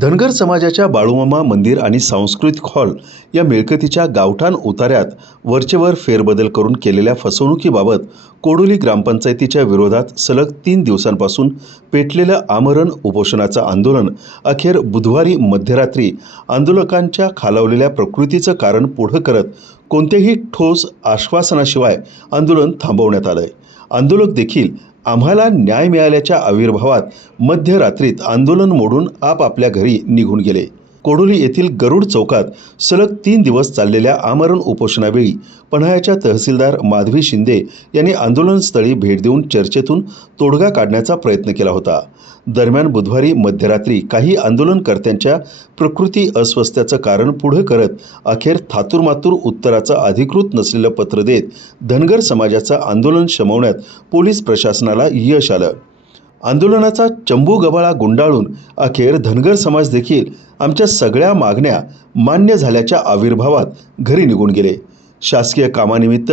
धनगर समाजाच्या बाळूमामा मंदिर आणि सांस्कृतिक हॉल या मिळकतीच्या गावठाण उतार्यात वरचेवर फेरबदल करून केलेल्या फसवणुकीबाबत कोडोली ग्रामपंचायतीच्या विरोधात सलग तीन दिवसांपासून पेटलेलं आमरण उपोषणाचं आंदोलन अखेर बुधवारी मध्यरात्री आंदोलकांच्या खालावलेल्या प्रकृतीचं कारण पुढं करत कोणत्याही ठोस आश्वासनाशिवाय आंदोलन थांबवण्यात आलंय. आंदोलक देखील आम्हाला न्याय मिळाल्याच्या आविर्भावात मध्यरात्रीत आंदोलन मोडून आपापल्या घरी निघून गेले. कोडोली येथील गरुड चौकात सलग तीन दिवस चाललेल्या आमरण उपोषणावेळी पन्हाळ्याच्या तहसीलदार माधवी शिंदे यांनी आंदोलनस्थळी भेट देऊन चर्चेतून तोडगा काढण्याचा प्रयत्न केला होता. दरम्यान बुधवारी मध्यरात्री काही आंदोलनकर्त्यांच्या प्रकृती अस्वस्थ्याचं कारण पुढं करत अखेर थातूरमातूर उत्तराचं अधिकृत नसलेलं पत्र देत धनगर समाजाचं आंदोलन शमवण्यात पोलीस प्रशासनाला यश आलं. आंदोलनाचा चंबू गबाळा गुंडाळून अखेर धनगर समाज देखील आमच्या सगळ्या मागण्या मान्य झाल्याच्या आविर्भावात घरी निघून गेले. शासकीय कामानिमित्त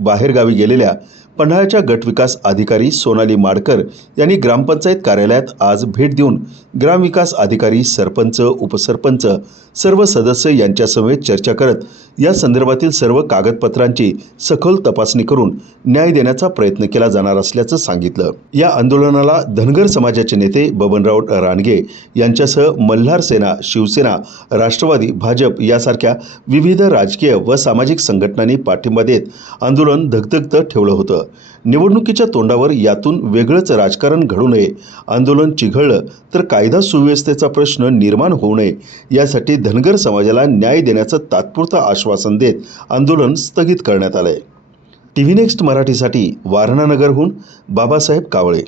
बाहेरगावी गेलेल्या पन्हाळ्याच्या गटविकास अधिकारी सोनाली माडकर यांनी ग्रामपंचायत कार्यालयात आज भेट देऊन ग्रामविकास अधिकारी सरपंच उपसरपंच सर्व सदस्य यांच्यासमवेत चर्चा करत या संदर्भातील सर्व कागदपत्रांची सखोल तपासणी करून न्याय देण्याचा प्रयत्न केला जाणार असल्याचं सांगितलं. या आंदोलनाला धनगर समाजाचे नेते बबनराव रानगे यांच्यासह मल्हार सेना शिवसेना राष्ट्रवादी भाजप यासारख्या विविध राजकीय व सामाजिक संघटनांनी पाठिंबा देत आंदोलन धगधगतं ठेवलं होतं. निवडणुकीच्या तोंडावर यातून वेगळंच राजकारण घडू नये आंदोलन चिघळलं तर कायदा सुव्यवस्थेचा प्रश्न निर्माण होऊ नये यासाठी धनगर समाजाला न्याय देण्याचं तात्पुरतं आश्वासन देत आंदोलन स्थगित करण्यात आलंय. टी व्ही नेक्स्ट मराठीसाठी वारणानगरहून बाबासाहेब कावळे.